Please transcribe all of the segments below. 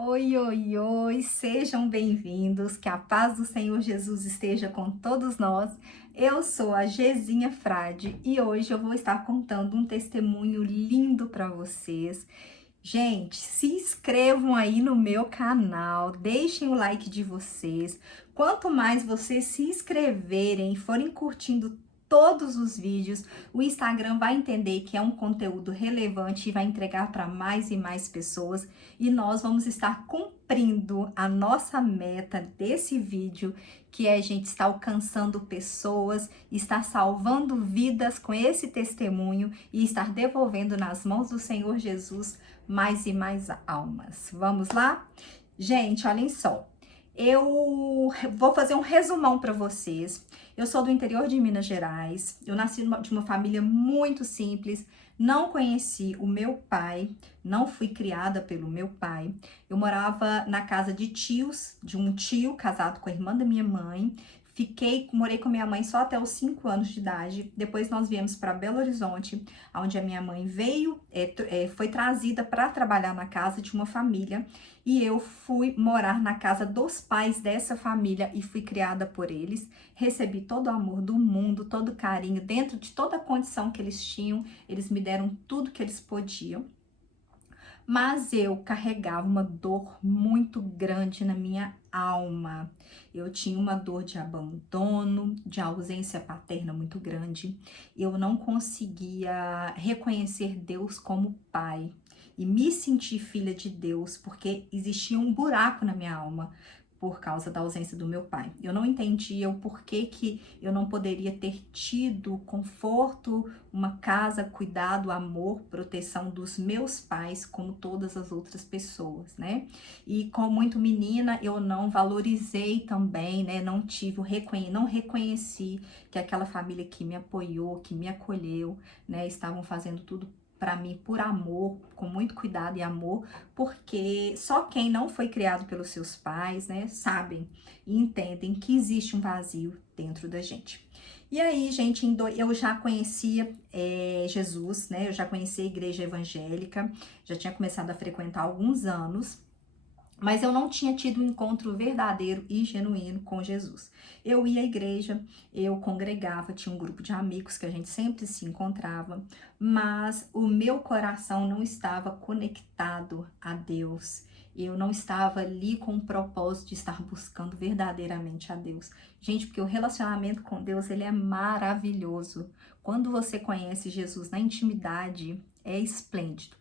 Oi, oi, oi, sejam bem-vindos, que a paz do Senhor Jesus esteja com todos nós. Eu sou a Gezinha Frade e hoje eu vou estar contando um testemunho lindo para vocês. Gente, se inscrevam aí no meu canal, deixem o like de vocês. Quanto mais vocês se inscreverem e forem curtindo todos os vídeos, o Instagram vai entender que é um conteúdo relevante e vai entregar para mais e mais pessoas. E nós vamos estar cumprindo a nossa meta desse vídeo, que é a gente estar alcançando pessoas, estar salvando vidas com esse testemunho e estar devolvendo nas mãos do Senhor Jesus mais e mais almas. Vamos lá? Gente, olhem só. Eu vou fazer um resumão para vocês. Eu sou do interior de Minas Gerais. Eu nasci de uma família muito simples. Não conheci o meu pai, não fui criada pelo meu pai. Eu morava na casa de tios, de um tio casado com a irmã da minha mãe. Morei com minha mãe só até os 5 anos de idade. Depois nós viemos para Belo Horizonte, onde a minha mãe foi trazida para trabalhar na casa de uma família. E eu fui morar na casa dos pais dessa família e fui criada por eles. Recebi todo o amor do mundo, todo o carinho, dentro de toda a condição que eles tinham. Eles me deram tudo que eles podiam. Mas eu carregava uma dor muito grande na minha alma. Eu tinha uma dor de abandono, de ausência paterna muito grande. Eu não conseguia reconhecer Deus como pai e me sentir filha de Deus, porque existia um buraco na minha alma por causa da ausência do meu pai. Eu não entendia o porquê que eu não poderia ter tido conforto, uma casa, cuidado, amor, proteção dos meus pais, como todas as outras pessoas, né? E como muito menina, eu não valorizei também, né? Não reconheci que aquela família que me apoiou, que me acolheu, né? Estavam fazendo tudo para mim por amor, com muito cuidado e amor, porque só quem não foi criado pelos seus pais, né, sabem e entendem que existe um vazio dentro da gente. E aí, gente, eu já conhecia Jesus, né? Eu já conhecia a igreja evangélica, já tinha começado a frequentar há alguns anos, mas eu não tinha tido um encontro verdadeiro e genuíno com Jesus. Eu ia à igreja, eu congregava, tinha um grupo de amigos que a gente sempre se encontrava, mas o meu coração não estava conectado a Deus. Eu não estava ali com o propósito de estar buscando verdadeiramente a Deus. Gente, porque o relacionamento com Deus, ele é maravilhoso. Quando você conhece Jesus na intimidade, é esplêndido.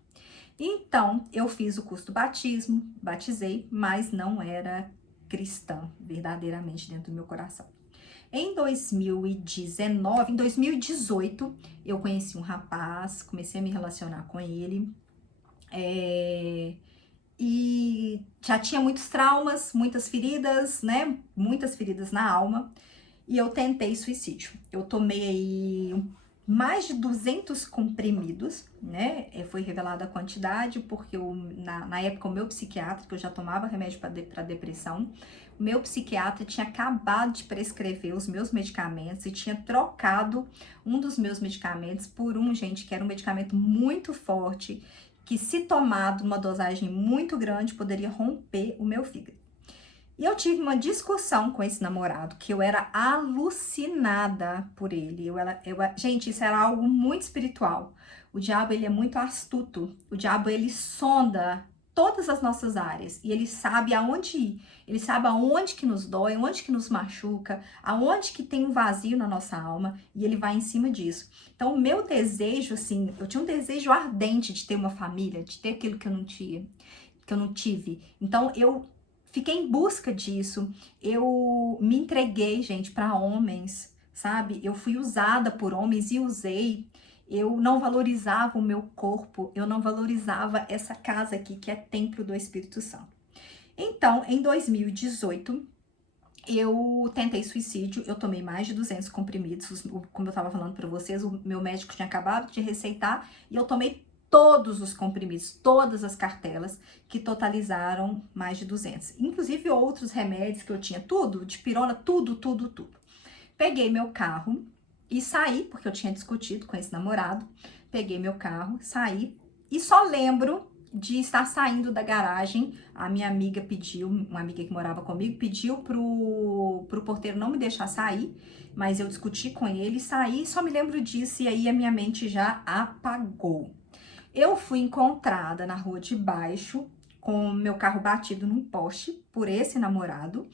Então, eu fiz o curso do batismo, batizei, mas não era cristã verdadeiramente dentro do meu coração. Em 2018, eu conheci um rapaz, comecei a me relacionar com ele, e já tinha muitos traumas, muitas feridas, né? Muitas feridas na alma, e eu tentei suicídio. Eu tomei aí mais de 200 comprimidos, né? Foi revelada a quantidade, porque na época o meu psiquiatra, que eu já tomava remédio para depressão, o meu psiquiatra tinha acabado de prescrever os meus medicamentos e tinha trocado um dos meus medicamentos por um, gente, que era um medicamento muito forte, que se tomado numa dosagem muito grande, poderia romper o meu fígado. E eu tive uma discussão com esse namorado, que eu era alucinada por ele. Gente, isso era algo muito espiritual. O diabo, ele é muito astuto. O diabo, ele sonda todas as nossas áreas. E ele sabe aonde ir. Ele sabe aonde que nos dói, aonde que nos machuca, aonde que tem um vazio na nossa alma. E ele vai em cima disso. Então, o meu desejo, assim, eu tinha um desejo ardente de ter uma família, de ter aquilo que eu não tinha, que eu não tive. Então, eu fiquei em busca disso, eu me entreguei, gente, para homens, sabe? Eu fui usada por homens e usei. Eu não valorizava o meu corpo, eu não valorizava essa casa aqui, que é templo do Espírito Santo. Então, em 2018, eu tentei suicídio, eu tomei mais de 200 comprimidos, como eu estava falando para vocês, o meu médico tinha acabado de receitar e eu tomei todos os comprimidos, todas as cartelas, que totalizaram mais de 200. Inclusive outros remédios que eu tinha, tudo, dipirona, tudo. Peguei meu carro e saí, porque eu tinha discutido com esse namorado, peguei meu carro, saí e só lembro de estar saindo da garagem. A minha amiga pediu, uma amiga que morava comigo, pediu pro porteiro não me deixar sair, mas eu discuti com ele, saí, só me lembro disso e aí a minha mente já apagou. Eu fui encontrada na rua de baixo, com meu carro batido num poste por esse namorado,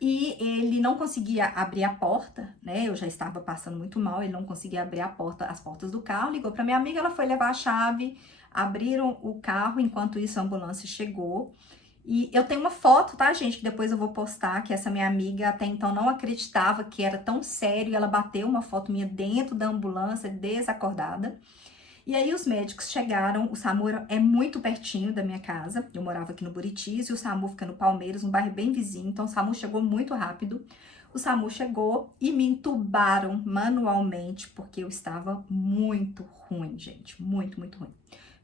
e ele não conseguia abrir a porta, né? Eu já estava passando muito mal, ele não conseguia abrir a porta, as portas do carro, ligou para minha amiga, ela foi levar a chave, abriram o carro, enquanto isso a ambulância chegou. E eu tenho uma foto, tá, gente, que depois eu vou postar, que essa minha amiga até então não acreditava que era tão sério, e ela bateu uma foto minha dentro da ambulância, desacordada. E aí os médicos chegaram, o SAMU é muito pertinho da minha casa, eu morava aqui no Buritis e o SAMU fica no Palmeiras, um bairro bem vizinho, então o SAMU chegou muito rápido. O SAMU chegou e me entubaram manualmente, porque eu estava muito ruim, gente, muito, muito ruim.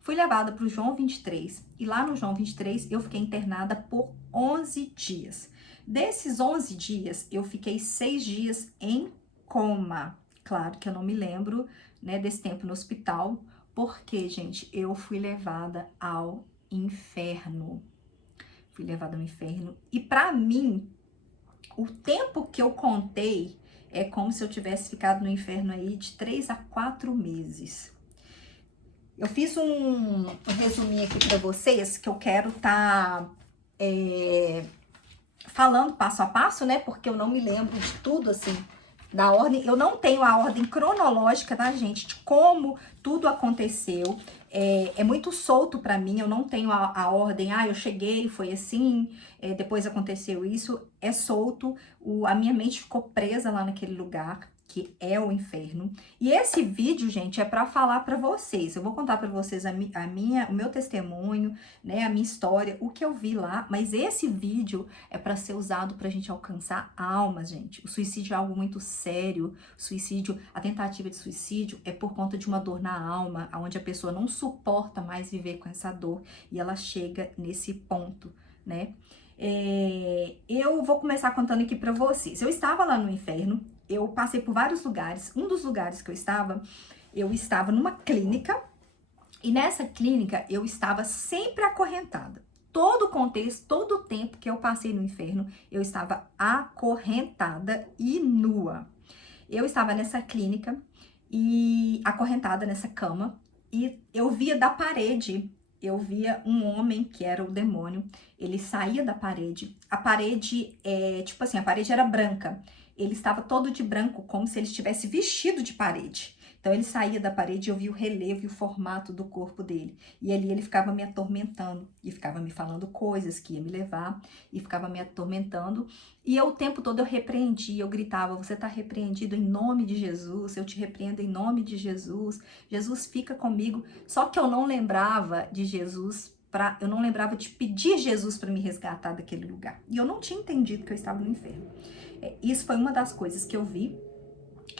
Fui levada para o João 23 e lá no João 23 eu fiquei internada por 11 dias. Desses 11 dias, eu fiquei 6 dias em coma. Claro que eu não me lembro, né, desse tempo no hospital, porque, gente, eu fui levada ao inferno. Fui levada ao inferno. E pra mim, o tempo que eu contei é como se eu tivesse ficado no inferno aí de 3 a 4 meses. Eu fiz um resuminho aqui pra vocês, que eu quero falando passo a passo, né? Porque eu não me lembro de tudo, assim, da ordem. Eu não tenho a ordem cronológica, tá, gente? De como tudo aconteceu. É muito solto pra mim, eu não tenho a ordem. Ah, eu cheguei, foi assim, depois aconteceu isso. É solto, a minha mente ficou presa lá naquele lugar, que é o inferno. E esse vídeo, gente, é para falar para vocês. Eu vou contar para vocês o meu testemunho, né, a minha história, o que eu vi lá, mas esse vídeo é para ser usado pra gente alcançar almas, gente. O suicídio é algo muito sério. O suicídio, a tentativa de suicídio é por conta de uma dor na alma, onde a pessoa não suporta mais viver com essa dor e ela chega nesse ponto, né? Eu vou começar contando aqui para vocês. Eu estava lá no inferno, eu passei por vários lugares. Um dos lugares que eu estava numa clínica, e nessa clínica eu estava sempre acorrentada. Todo o contexto, todo o tempo que eu passei no inferno, eu estava acorrentada e nua. Eu estava nessa clínica e acorrentada nessa cama, e eu via da parede, eu via um homem que era o demônio, ele saía da parede, a parede tipo assim, a parede era branca, ele estava todo de branco, como se ele estivesse vestido de parede. Então ele saía da parede e eu via o relevo e o formato do corpo dele. E ali ele ficava me atormentando, e ficava me falando coisas que ia me levar, e ficava me atormentando. E eu o tempo todo eu repreendia, eu gritava: você está repreendido em nome de Jesus, eu te repreendo em nome de Jesus, Jesus fica comigo. Só que eu não lembrava de Jesus, eu não lembrava de pedir Jesus para me resgatar daquele lugar. E eu não tinha entendido que eu estava no inferno. Isso foi uma das coisas que eu vi.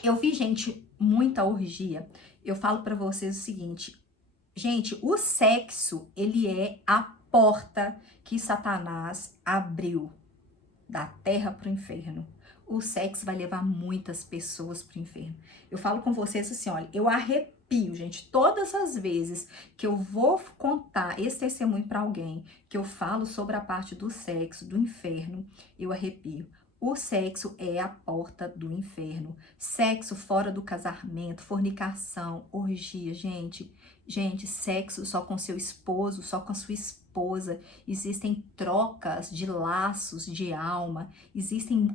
Eu vi, gente, muita orgia. Eu falo pra vocês o seguinte, gente, o sexo, ele é a porta que Satanás abriu da terra pro inferno. O sexo vai levar muitas pessoas pro inferno. Eu falo com vocês assim, olha, eu arrepio, gente, todas as vezes que eu vou contar esse testemunho pra alguém, que eu falo sobre a parte do sexo, do inferno, eu arrepio. O sexo é a porta do inferno. Sexo fora do casamento, fornicação, orgia, gente. Gente, sexo só com seu esposo, só com a sua esposa. Existem trocas de laços de alma.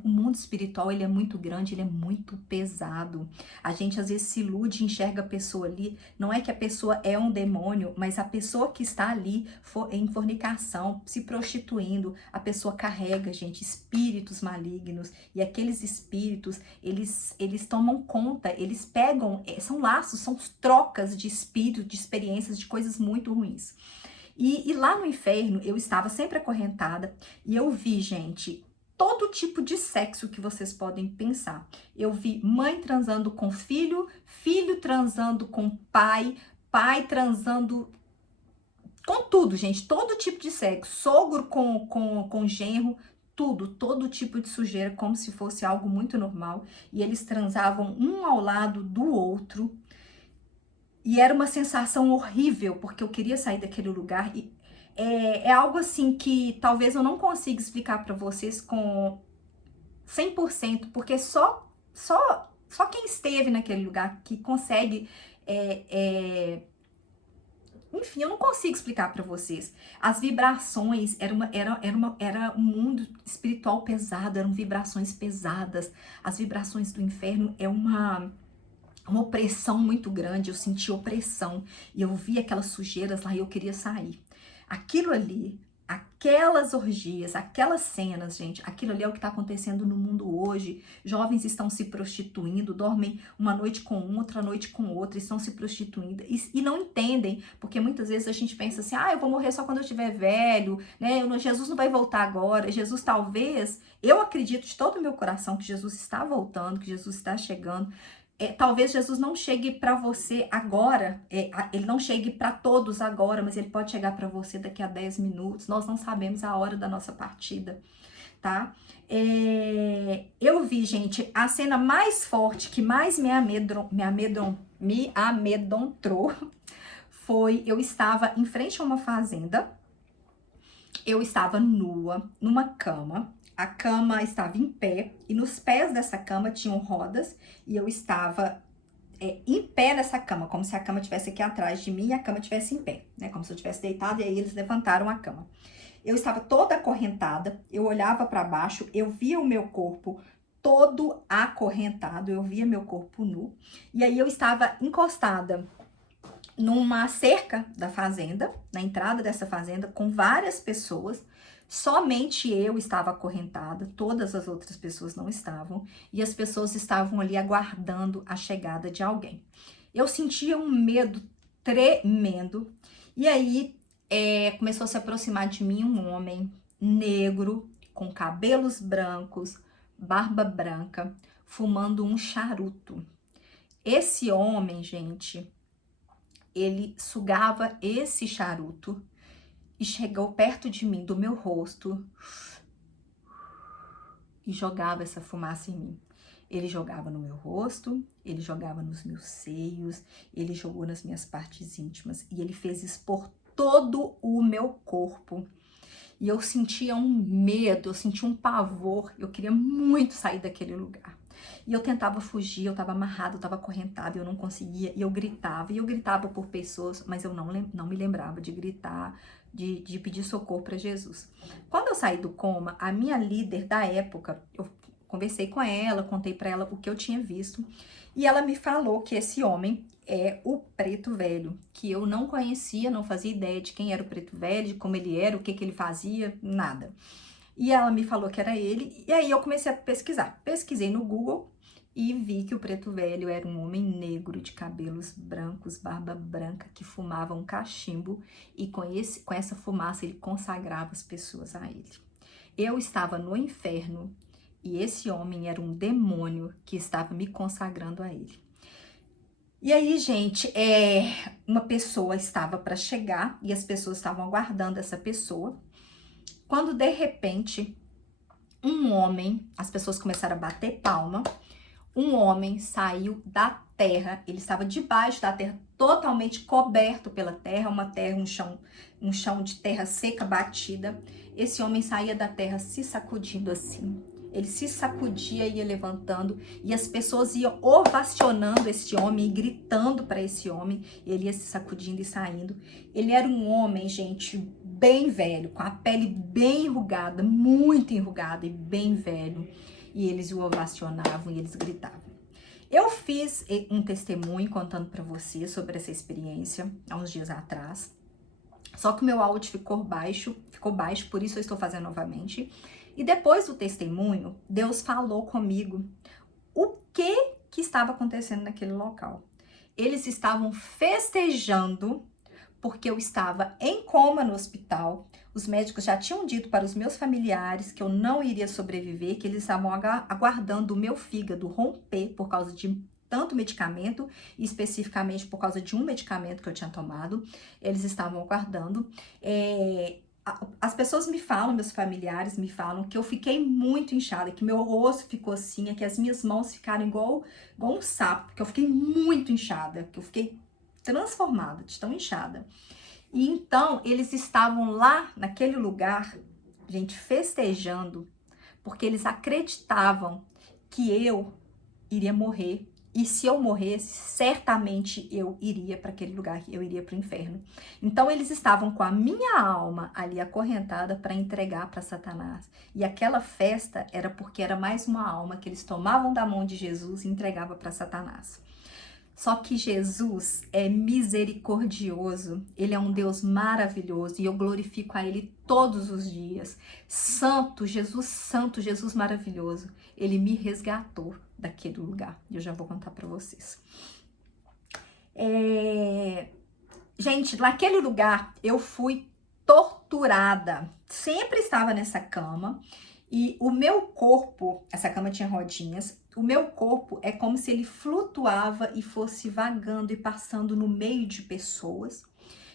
O mundo espiritual, ele é muito grande, ele é muito pesado. A gente às vezes se ilude, enxerga a pessoa ali. Não é que a pessoa é um demônio, mas a pessoa que está ali em fornicação, se prostituindo, a pessoa carrega, gente, espíritos malignos. E aqueles espíritos, eles tomam conta, eles pegam, são laços, são trocas de espírito, de experiências, de coisas muito ruins. E lá no inferno, eu estava sempre acorrentada e eu vi, gente, todo tipo de sexo que vocês podem pensar. Eu vi mãe transando com filho, filho transando com pai, pai transando com tudo, gente, todo tipo de sexo, sogro com genro, tudo, todo tipo de sujeira, como se fosse algo muito normal. E eles transavam um ao lado do outro. E era uma sensação horrível, porque eu queria sair daquele lugar. E é algo assim que talvez eu não consiga explicar para vocês com 100%, porque só quem esteve naquele lugar que consegue. é, é, Enfim, eu não consigo explicar para vocês. As vibrações era um mundo espiritual pesado, eram vibrações pesadas. As vibrações do inferno é uma opressão muito grande. Eu senti opressão e eu vi aquelas sujeiras lá e eu queria sair. Aquilo ali, aquelas orgias, aquelas cenas, gente, aquilo ali é o que está acontecendo no mundo hoje. Jovens estão se prostituindo, dormem uma noite com um, outra noite com outra, estão se prostituindo e não entendem, porque muitas vezes a gente pensa assim, eu vou morrer só quando eu estiver velho, né? Jesus não vai voltar agora. Jesus talvez, eu acredito de todo o meu coração que Jesus está voltando, que Jesus está chegando. Talvez Jesus não chegue para você agora, ele não chegue para todos agora, mas ele pode chegar para você daqui a 10 minutos. Nós não sabemos a hora da nossa partida, tá? Eu vi, gente, a cena mais forte que mais me amedrontou foi: eu estava em frente a uma fazenda, eu estava nua, numa cama. A cama estava em pé e nos pés dessa cama tinham rodas e eu estava em pé nessa cama, como se a cama estivesse aqui atrás de mim e a cama estivesse em pé, né? Como se eu estivesse deitada e aí eles levantaram a cama. Eu estava toda acorrentada, eu olhava para baixo, eu via o meu corpo todo acorrentado, eu via meu corpo nu e aí eu estava encostada numa cerca da fazenda, na entrada dessa fazenda, com várias pessoas. Somente eu estava acorrentada, todas as outras pessoas não estavam, e as pessoas estavam ali aguardando a chegada de alguém. Eu sentia um medo tremendo, e aí começou a se aproximar de mim um homem negro, com cabelos brancos, barba branca, fumando um charuto. Esse homem, gente, ele sugava esse charuto e chegou perto de mim, do meu rosto, e jogava essa fumaça em mim. Ele jogava no meu rosto, ele jogava nos meus seios, ele jogou nas minhas partes íntimas e ele fez expor todo o meu corpo. E eu sentia um medo, eu sentia um pavor, eu queria muito sair daquele lugar. E eu tentava fugir, eu estava amarrada, eu estava acorrentada, eu não conseguia, e eu gritava por pessoas, mas eu não me lembrava de gritar, de pedir socorro para Jesus. Quando eu saí do coma, a minha líder da época, eu conversei com ela, contei para ela o que eu tinha visto, e ela me falou que esse homem é o Preto Velho, que eu não conhecia, não fazia ideia de quem era o Preto Velho, de como ele era, o que ele fazia, nada. E ela me falou que era ele, e aí eu comecei a pesquisar. Pesquisei no Google e vi que o Preto Velho era um homem negro de cabelos brancos, barba branca, que fumava um cachimbo e com essa fumaça ele consagrava as pessoas a ele. Eu estava no inferno e esse homem era um demônio que estava me consagrando a ele. E aí, gente, uma pessoa estava para chegar e as pessoas estavam aguardando essa pessoa. Quando de repente, um homem, as pessoas começaram a bater palma, um homem saiu da terra, ele estava debaixo da terra, totalmente coberto pela terra, um chão de terra seca, batida. Esse homem saía da terra se sacudindo assim. Ele se sacudia e ia levantando, e as pessoas iam ovacionando esse homem e gritando para esse homem. Ele ia se sacudindo e saindo. Ele era um homem, gente, bem velho, com a pele bem enrugada, muito enrugada e bem velho. E eles o ovacionavam e eles gritavam. Eu fiz um testemunho contando para você sobre essa experiência há uns dias atrás. Só que o meu áudio ficou baixo, por isso eu estou fazendo novamente. E depois do testemunho, Deus falou comigo o que estava acontecendo naquele local. Eles estavam festejando porque eu estava em coma no hospital. Os médicos já tinham dito para os meus familiares que eu não iria sobreviver, que eles estavam aguardando o meu fígado romper por causa de tanto medicamento, e especificamente por causa de um medicamento que eu tinha tomado. Eles estavam aguardando. As pessoas me falam, meus familiares me falam que eu fiquei muito inchada, que meu rosto ficou assim, que as minhas mãos ficaram igual um sapo, que eu fiquei muito inchada, que eu fiquei transformada, de tão inchada. E então eles estavam lá naquele lugar, gente, festejando, porque eles acreditavam que eu iria morrer. E se eu morresse, certamente eu iria para aquele lugar, eu iria para o inferno. Então eles estavam com a minha alma ali acorrentada para entregar para Satanás. E aquela festa era porque era mais uma alma que eles tomavam da mão de Jesus e entregavam para Satanás. Só que Jesus é misericordioso, ele é um Deus maravilhoso e eu glorifico a ele todos os dias. Santo, Jesus maravilhoso, ele me resgatou daquele lugar. E eu já vou contar para vocês. Gente, naquele lugar eu fui torturada. Sempre estava nessa cama e o meu corpo, essa cama tinha rodinhas, o meu corpo é como se ele flutuava e fosse vagando e passando no meio de pessoas.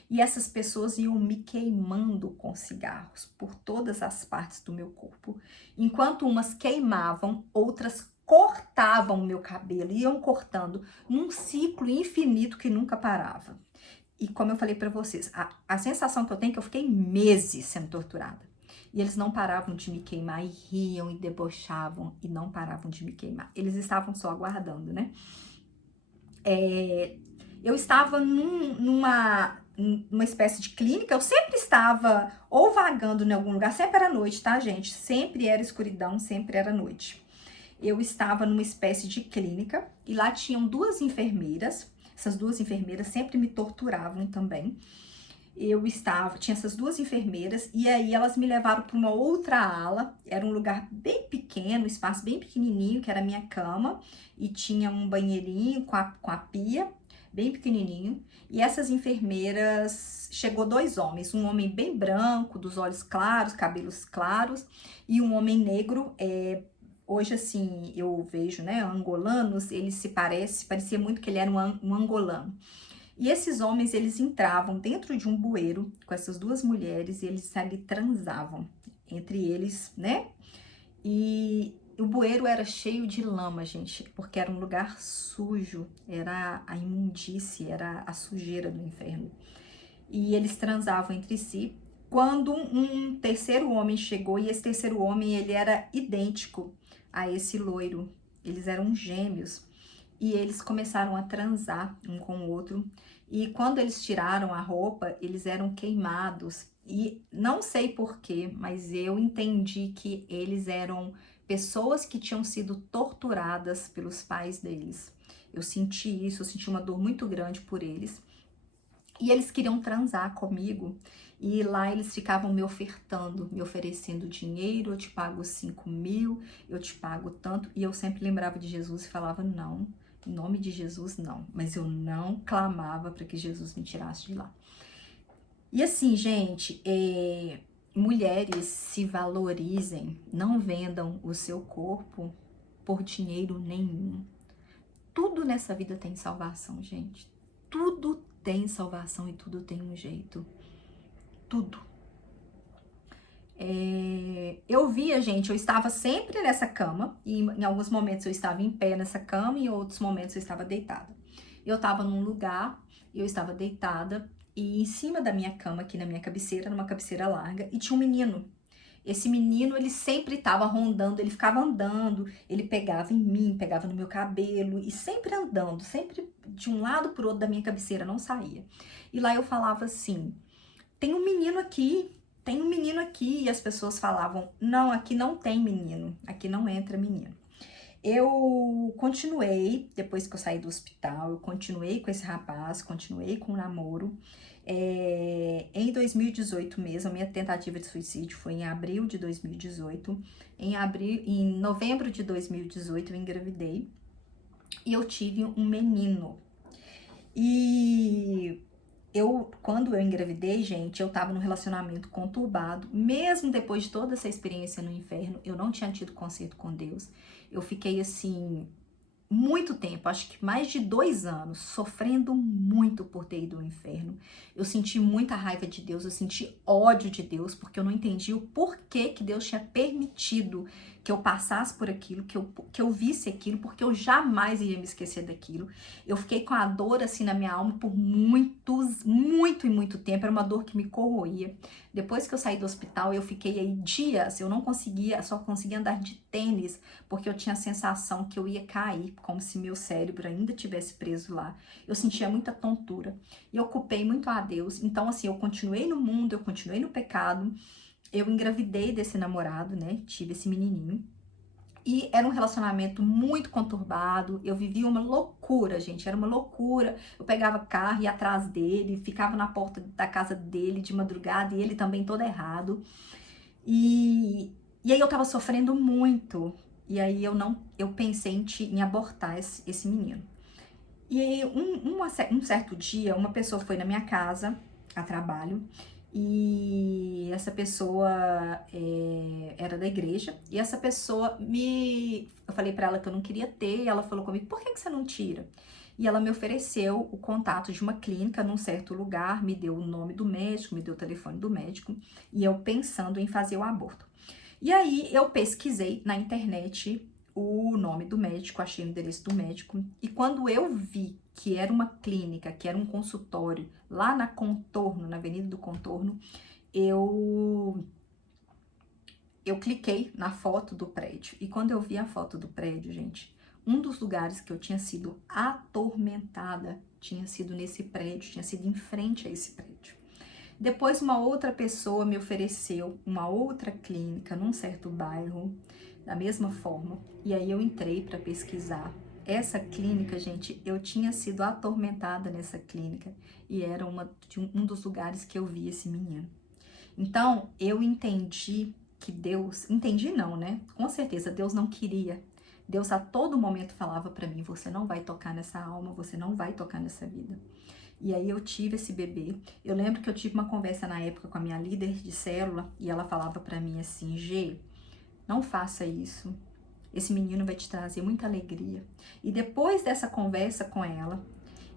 E essas pessoas iam me queimando com cigarros por todas as partes do meu corpo. Enquanto umas queimavam, outras cortavam o meu cabelo, iam cortando num ciclo infinito que nunca parava. E como eu falei para vocês, a sensação que eu tenho é que eu fiquei meses sendo torturada. E eles não paravam de me queimar e riam e debochavam e não paravam de me queimar. Eles estavam só aguardando, né? Eu estava numa espécie de clínica, eu sempre estava ou vagando em algum lugar, sempre era noite, tá, gente? Sempre era escuridão, sempre era noite. Eu estava numa espécie de clínica e lá tinham duas enfermeiras. Essas duas enfermeiras sempre me torturavam também. Tinha essas duas enfermeiras e aí elas me levaram para uma outra ala, era um lugar bem pequeno, um espaço bem pequenininho, que era a minha cama, e tinha um banheirinho com a pia, bem pequenininho, e essas enfermeiras, chegou dois homens, um homem bem branco, dos olhos claros, cabelos claros, e um homem negro, hoje assim, eu vejo, né, angolanos, ele parecia muito que ele era um angolano. E esses homens, eles entravam dentro de um bueiro com essas duas mulheres e eles ali transavam entre eles, né? E o bueiro era cheio de lama, gente, porque era um lugar sujo, era a imundície, era a sujeira do inferno. E eles transavam entre si. Quando um terceiro homem chegou, e esse terceiro homem, ele era idêntico a esse loiro, eles eram gêmeos. E eles começaram a transar um com o outro. E quando eles tiraram a roupa, eles eram queimados. E não sei porquê, mas eu entendi que eles eram pessoas que tinham sido torturadas pelos pais deles. Eu senti isso, eu senti uma dor muito grande por eles. E eles queriam transar comigo. E lá eles ficavam me ofertando, me oferecendo dinheiro, eu te pago 5.000, eu te pago tanto. E eu sempre lembrava de Jesus e falava, não. Em nome de Jesus, não. Mas eu não clamava para que Jesus me tirasse de lá. E assim, gente, mulheres se valorizem, não vendam o seu corpo por dinheiro nenhum. Tudo nessa vida tem salvação, gente. Tudo tem salvação e tudo tem um jeito. Tudo. Eu via, gente, eu estava sempre nessa cama, e em alguns momentos eu estava em pé nessa cama, e em outros momentos eu estava deitada. Eu estava num lugar, eu estava deitada, e em cima da minha cama, aqui na minha cabeceira, numa cabeceira larga, e tinha um menino. Esse menino, ele sempre estava rondando, ele ficava andando, ele pegava em mim, pegava no meu cabelo, e sempre andando, sempre de um lado pro outro da minha cabeceira, não saía. E lá eu falava assim, tem um menino aqui, e as pessoas falavam, não, aqui não tem menino, aqui não entra menino. Eu continuei, depois que eu saí do hospital, eu continuei com esse rapaz, continuei com o namoro. Em 2018 mesmo, a minha tentativa de suicídio foi em abril de 2018. Em novembro de 2018 eu engravidei e eu tive um menino. E quando eu engravidei, gente, eu tava num relacionamento conturbado. Mesmo depois de toda essa experiência no inferno, eu não tinha tido conserto com Deus. Eu fiquei assim, muito tempo, acho que mais de 2 anos, sofrendo muito por ter ido ao inferno. Eu senti muita raiva de Deus, eu senti ódio de Deus, porque eu não entendi o porquê que Deus tinha permitido que eu passasse por aquilo, que eu visse aquilo, porque eu jamais ia me esquecer daquilo. Eu fiquei com a dor assim na minha alma por muito tempo, era uma dor que me corroía. Depois que eu saí do hospital, eu fiquei aí dias, eu não conseguia, só conseguia andar de tênis, porque eu tinha a sensação que eu ia cair, como se meu cérebro ainda tivesse preso lá. Eu sentia muita tontura. E eu culpei muito a Deus. Então, assim, eu continuei no mundo, eu continuei no pecado. Eu engravidei desse namorado, né? Tive esse menininho. E era um relacionamento muito conturbado. Eu vivia uma loucura, gente. Era uma loucura. Eu pegava carro, ia atrás dele, ficava na porta da casa dele de madrugada e ele também todo errado. E aí eu tava sofrendo muito. E aí eu pensei em abortar esse menino. E aí um certo dia, uma pessoa foi na minha casa a trabalho. E essa pessoa era da igreja. E essa pessoa eu falei pra ela que eu não queria ter. E ela falou comigo, por que você não tira? E ela me ofereceu o contato de uma clínica num certo lugar, me deu o nome do médico, me deu o telefone do médico. E eu pensando em fazer o aborto. E aí eu pesquisei na internet o nome do médico, achei o endereço do médico. E quando eu vi que era uma clínica, que era um consultório, lá na Contorno, na Avenida do Contorno, eu cliquei na foto do prédio. E quando eu vi a foto do prédio, gente, um dos lugares que eu tinha sido atormentada tinha sido nesse prédio, tinha sido em frente a esse prédio. Depois uma outra pessoa me ofereceu uma outra clínica num certo bairro, da mesma forma. E aí eu entrei para pesquisar. Essa clínica, gente, eu tinha sido atormentada nessa clínica e era um dos lugares que eu vi esse menino. Então, eu entendi que Deus, entendi não, né? Com certeza Deus não queria. Deus a todo momento falava para mim, você não vai tocar nessa alma, você não vai tocar nessa vida. E aí eu tive esse bebê. Eu lembro que eu tive uma conversa na época com a minha líder de célula e ela falava para mim assim, Gê, não faça isso. Esse menino vai te trazer muita alegria. E depois dessa conversa com ela,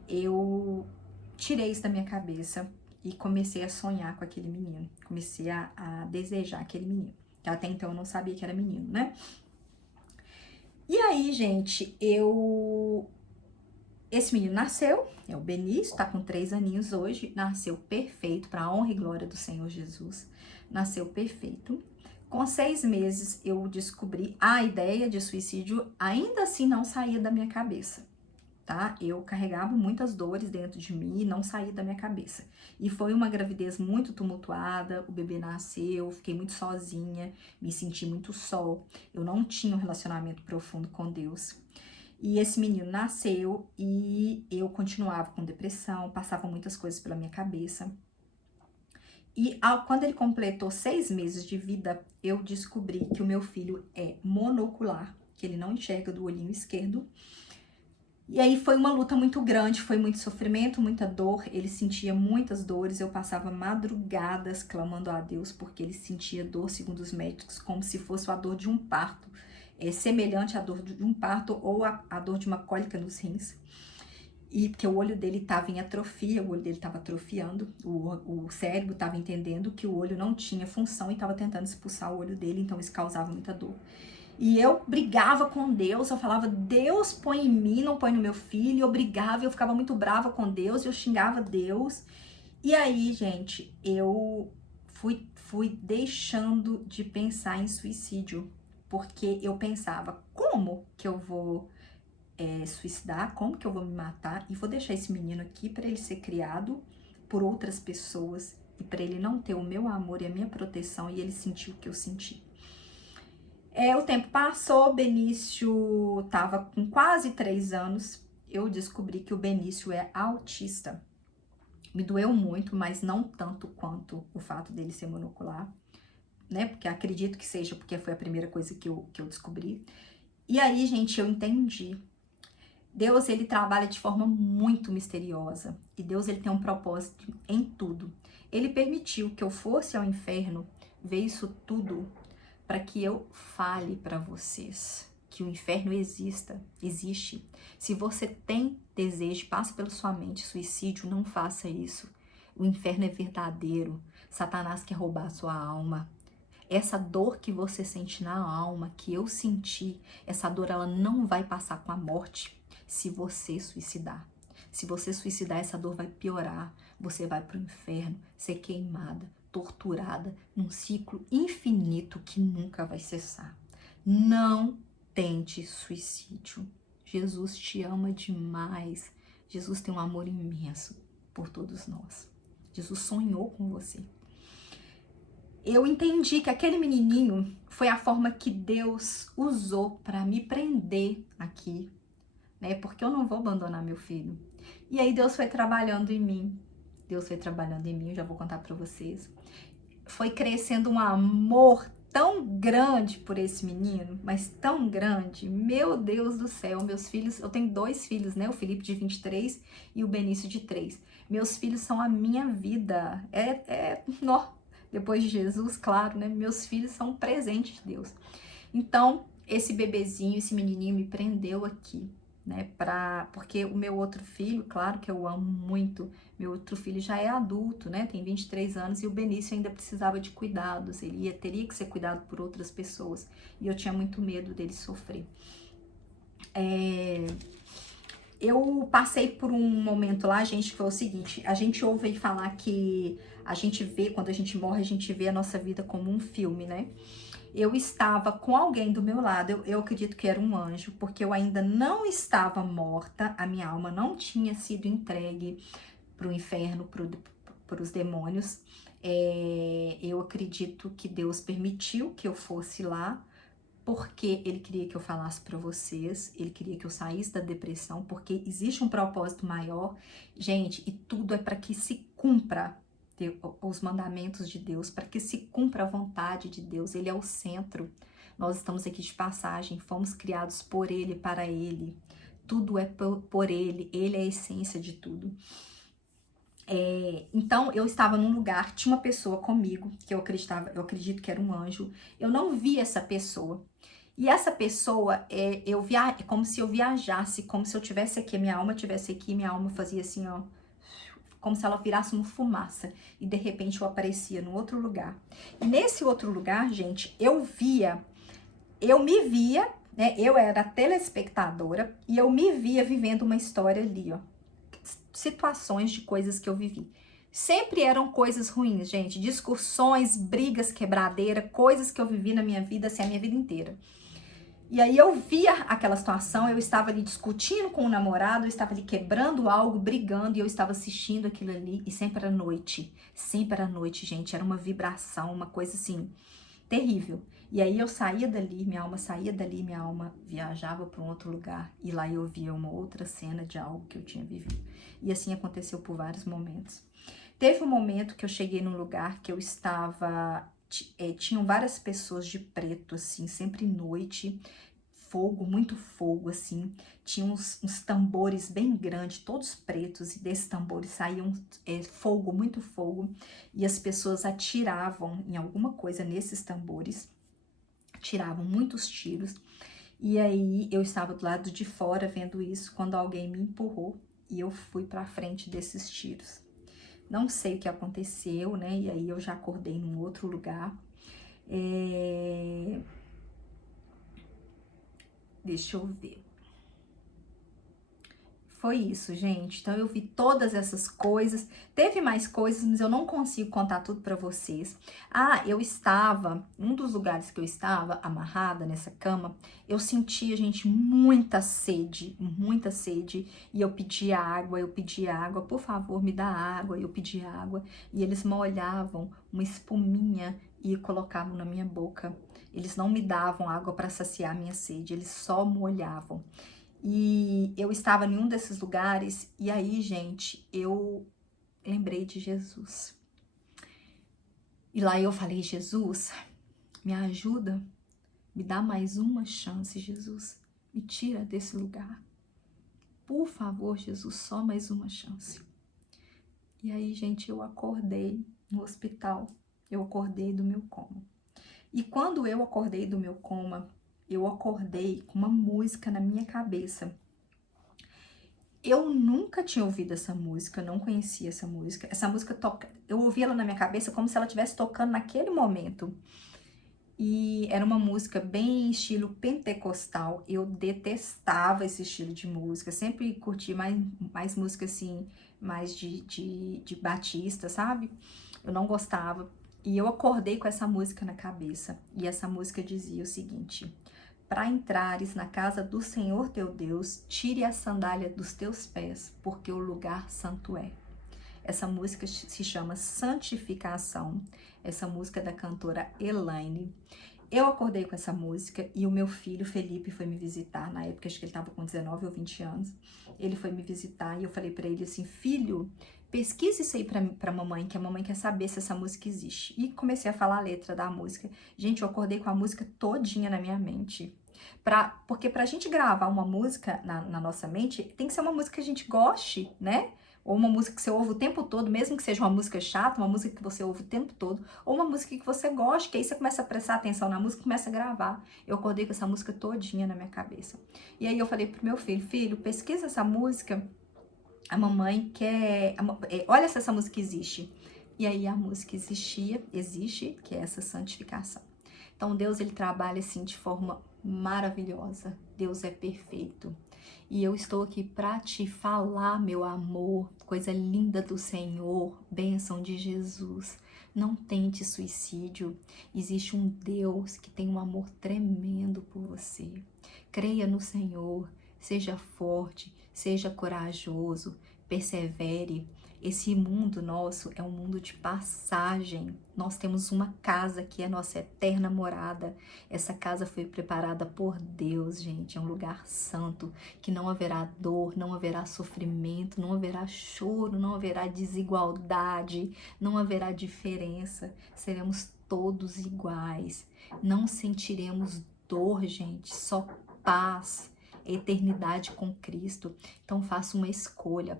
eu tirei isso da minha cabeça e comecei a sonhar com aquele menino. Comecei a desejar aquele menino. Que até então eu não sabia que era menino, né? E aí, gente, esse menino nasceu, é o Benício, tá com 3 aninhos hoje, nasceu perfeito, para a honra e glória do Senhor Jesus, nasceu perfeito. Com 6 meses eu descobri a ideia de suicídio, ainda assim não saía da minha cabeça, tá? Eu carregava muitas dores dentro de mim e não saía da minha cabeça. E foi uma gravidez muito tumultuada, o bebê nasceu, fiquei muito sozinha, me senti muito só, eu não tinha um relacionamento profundo com Deus. E esse menino nasceu e eu continuava com depressão, passava muitas coisas pela minha cabeça. E quando ele completou 6 meses de vida, eu descobri que o meu filho é monocular, que ele não enxerga do olhinho esquerdo. E aí foi uma luta muito grande, foi muito sofrimento, muita dor. Ele sentia muitas dores, eu passava madrugadas clamando a Deus, porque ele sentia dor, segundo os médicos, como se fosse a dor de um parto. Semelhante à dor de um parto ou a dor de uma cólica nos rins. E porque o olho dele estava em atrofia, o olho dele estava atrofiando, o cérebro estava entendendo que o olho não tinha função e estava tentando expulsar o olho dele, então isso causava muita dor. E eu brigava com Deus, eu falava, Deus põe em mim, não põe no meu filho, eu brigava, eu ficava muito brava com Deus, eu xingava Deus. E aí, gente, eu fui deixando de pensar em suicídio, porque eu pensava, como que eu vou suicidar, como que eu vou me matar e vou deixar esse menino aqui para ele ser criado por outras pessoas e para ele não ter o meu amor e a minha proteção e ele sentir o que eu senti. O tempo passou, Benício estava com quase 3 anos, eu descobri que o Benício é autista. Me doeu muito, mas não tanto quanto o fato dele ser monocular, né? Porque acredito que seja, porque foi a primeira coisa que eu descobri. E aí, gente, eu entendi. Deus, ele trabalha de forma muito misteriosa. E Deus, ele tem um propósito em tudo. Ele permitiu que eu fosse ao inferno ver isso tudo para que eu fale para vocês. que o inferno existe. Se você tem desejo, passa pela sua mente suicídio, não faça isso. O inferno é verdadeiro. Satanás quer roubar a sua alma. Essa dor que você sente na alma, que eu senti, essa dor ela não vai passar com a morte se você suicidar. Se você suicidar, essa dor vai piorar. Você vai para o inferno, ser queimada, torturada, num ciclo infinito que nunca vai cessar. Não tente suicídio. Jesus te ama demais. Jesus tem um amor imenso por todos nós. Jesus sonhou com você. Eu entendi que aquele menininho foi a forma que Deus usou para me prender aqui, né? Porque eu não vou abandonar meu filho. E aí Deus foi trabalhando em mim. Deus foi trabalhando em mim, eu já vou contar para vocês. Foi crescendo um amor tão grande por esse menino, mas tão grande. Meu Deus do céu, meus filhos, eu tenho 2 filhos, né? O Felipe de 23 e o Benício de 3. Meus filhos são a minha vida. Depois de Jesus, claro, né? Meus filhos são um presente de Deus. Então, esse bebezinho, esse menininho me prendeu aqui, né? Porque o meu outro filho, claro que eu amo muito, meu outro filho já é adulto, né? Tem 23 anos e o Benício ainda precisava de cuidados, ele teria que ser cuidado por outras pessoas e eu tinha muito medo dele sofrer. Eu passei por um momento lá, gente, que foi o seguinte: a gente ouve falar que a gente vê, quando a gente morre, a gente vê a nossa vida como um filme, né? Eu estava com alguém do meu lado, eu acredito que era um anjo, porque eu ainda não estava morta, a minha alma não tinha sido entregue para o inferno, para os demônios. Eu acredito que Deus permitiu que eu fosse lá, porque Ele queria que eu falasse para vocês, Ele queria que eu saísse da depressão, porque existe um propósito maior, gente, e tudo é para que se cumpra os mandamentos de Deus, para que se cumpra a vontade de Deus. Ele é o centro. Nós estamos aqui de passagem, fomos criados por Ele, para Ele. Tudo é por Ele, Ele é a essência de tudo. Então, eu estava num lugar, tinha uma pessoa comigo, que eu acredito que era um anjo. Eu não vi essa pessoa. E essa pessoa, é como se eu viajasse, como se eu tivesse aqui, minha alma tivesse aqui, minha alma fazia assim, ó, como se ela virasse uma fumaça, e de repente eu aparecia num outro lugar. E nesse outro lugar, gente, eu me via, né? Eu era telespectadora e eu me via vivendo uma história ali, ó. Situações de coisas que eu vivi. Sempre eram coisas ruins, gente, discussões, brigas, quebradeira, coisas que eu vivi na minha vida, assim, a minha vida inteira. E aí eu via aquela situação, eu estava ali discutindo com o namorado, eu estava ali quebrando algo, brigando, e eu estava assistindo aquilo ali, e sempre era noite, gente, era uma vibração, uma coisa assim, terrível. E aí eu saía dali, minha alma saía dali, minha alma viajava para um outro lugar, e lá eu via uma outra cena de algo que eu tinha vivido. E assim aconteceu por vários momentos. Teve um momento que eu cheguei num lugar que eu estava... tinham várias pessoas de preto, assim, sempre noite, fogo, muito fogo, assim. Tinha uns tambores bem grandes, todos pretos, e desses tambores saíam fogo, muito fogo. E as pessoas atiravam em alguma coisa nesses tambores, tiravam muitos tiros. E aí eu estava do lado de fora vendo isso, quando alguém me empurrou e eu fui para frente desses tiros. Não sei o que aconteceu, né? E aí eu já acordei num outro lugar. Deixa eu ver. Foi isso, gente. Então eu vi todas essas coisas. Teve mais coisas, mas eu não consigo contar tudo para vocês. Eu estava, um dos lugares que eu estava amarrada nessa cama, eu sentia, gente, muita sede, e eu pedia água, por favor, me dá água, eu pedia água, e eles molhavam uma espuminha e colocavam na minha boca. Eles não me davam água para saciar a minha sede, eles só molhavam. E eu estava em um desses lugares, e aí, gente, eu lembrei de Jesus. E lá eu falei: Jesus, me ajuda, me dá mais uma chance, Jesus. Me tira desse lugar. Por favor, Jesus, só mais uma chance. E aí, gente, eu acordei no hospital. Eu acordei do meu coma. E quando eu acordei do meu coma, eu acordei com uma música na minha cabeça. Eu nunca tinha ouvido essa música, não conhecia essa música. Essa música toca, eu ouvi ela na minha cabeça como se ela estivesse tocando naquele momento. E era uma música bem estilo pentecostal. Eu detestava esse estilo de música. Sempre curti mais música assim, mais de batista, sabe? Eu não gostava. E eu acordei com essa música na cabeça. E essa música dizia o seguinte: para entrares na casa do Senhor teu Deus, tire a sandália dos teus pés, porque o lugar santo é. Essa música se chama Santificação. Essa música é da cantora Elaine. Eu acordei com essa música e o meu filho Felipe foi me visitar. Na época, acho que ele estava com 19 ou 20 anos. Ele foi me visitar e eu falei para ele assim: filho, pesquise isso aí pra mamãe, que a mamãe quer saber se essa música existe. E comecei a falar a letra da música. Gente, eu acordei com a música todinha na minha mente. Porque pra gente gravar uma música na nossa mente, tem que ser uma música que a gente goste, né? Ou uma música que você ouve o tempo todo, mesmo que seja uma música chata, uma música que você ouve o tempo todo, ou uma música que você goste, que aí você começa a prestar atenção na música e começa a gravar. Eu acordei com essa música todinha na minha cabeça. E aí eu falei pro meu filho: filho, pesquisa essa música, a mamãe quer... olha se essa música existe. E aí a música existe, que é essa santificação. Então Deus, ele trabalha assim de forma maravilhosa. Deus é perfeito. E eu estou aqui para te falar, meu amor, coisa linda do Senhor, bênção de Jesus. Não tente suicídio. Existe um Deus que tem um amor tremendo por você. Creia no Senhor, seja forte, seja corajoso, persevere. Esse mundo nosso é um mundo de passagem. Nós temos uma casa que é a nossa eterna morada. Essa casa foi preparada por Deus, gente. É um lugar santo, que não haverá dor, não haverá sofrimento, não haverá choro, não haverá desigualdade, não haverá diferença. Seremos todos iguais. Não sentiremos dor, gente, só paz. Eternidade com Cristo. Então faça uma escolha.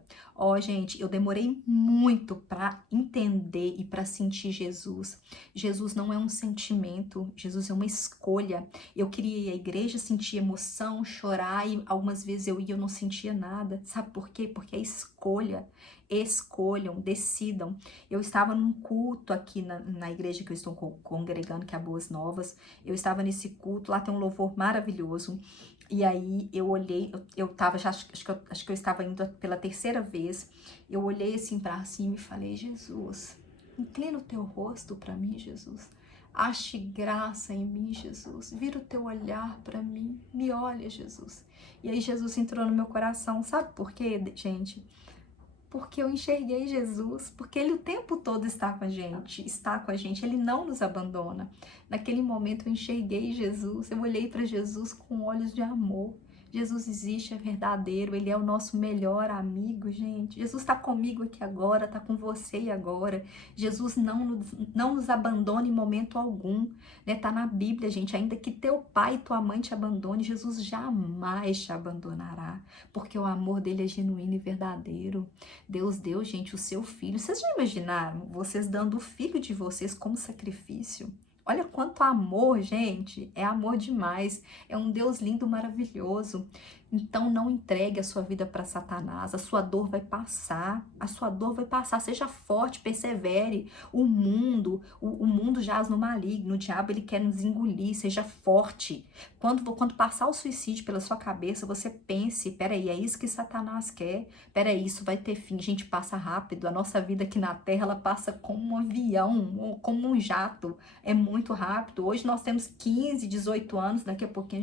Gente, eu demorei muito para entender e para sentir Jesus. Jesus não é um sentimento, Jesus é uma escolha. Eu queria ir à igreja, sentir emoção, chorar, e algumas vezes eu ia e eu não sentia nada. Sabe por quê? Porque é escolha. Escolham, decidam. Eu estava num culto aqui na igreja que eu estou congregando, que é a Boas Novas. Eu estava nesse culto, lá tem um louvor maravilhoso. E aí eu olhei, eu tava, acho que eu estava indo pela terceira vez. Eu olhei assim para cima e falei: Jesus, inclina o teu rosto para mim, Jesus. Ache graça em mim, Jesus. Vira o teu olhar para mim. Me olha, Jesus. E aí Jesus entrou no meu coração. Sabe por quê, gente? Porque eu enxerguei Jesus, porque Ele o tempo todo está com a gente, Ele não nos abandona. Naquele momento eu enxerguei Jesus, eu olhei para Jesus com olhos de amor. Jesus existe, é verdadeiro, Ele é o nosso melhor amigo, gente. Jesus está comigo aqui agora, está com você agora. Jesus não nos abandona em momento algum, né? Tá na Bíblia, gente, ainda que teu pai e tua mãe te abandone, Jesus jamais te abandonará, porque o amor dele é genuíno e verdadeiro. Deus deu, gente, o seu filho. Vocês já imaginaram vocês dando o filho de vocês como sacrifício? Olha quanto amor, gente. É amor demais. É um Deus lindo, maravilhoso. Então não entregue a sua vida para Satanás. A sua dor vai passar. A sua dor vai passar. Seja forte, persevere. O mundo jaz no maligno. O diabo, ele quer nos engolir. Seja forte. Quando passar o suicídio pela sua cabeça, você pense: peraí, é isso que Satanás quer? Peraí, isso vai ter fim. Gente, passa rápido. A nossa vida aqui na Terra, ela passa como um avião, como um jato. É muito rápido. Hoje nós temos 15, 18 anos. Daqui a pouquinho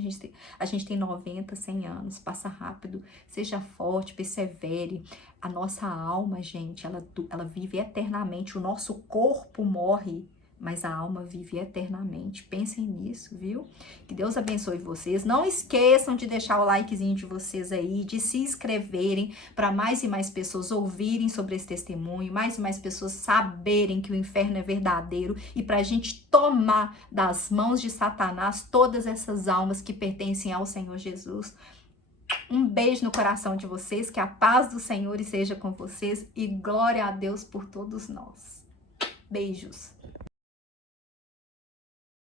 a gente tem 90, 100 anos. Passa rápido. Seja forte, persevere. A nossa alma, gente, ela vive eternamente. O nosso corpo morre, mas a alma vive eternamente. Pensem nisso, viu? Que Deus abençoe vocês. Não esqueçam de deixar o likezinho de vocês aí, de se inscreverem para mais e mais pessoas ouvirem sobre esse testemunho, mais e mais pessoas saberem que o inferno é verdadeiro e para a gente tomar das mãos de Satanás todas essas almas que pertencem ao Senhor Jesus. Um beijo no coração de vocês, que a paz do Senhor esteja com vocês e glória a Deus por todos nós. Beijos.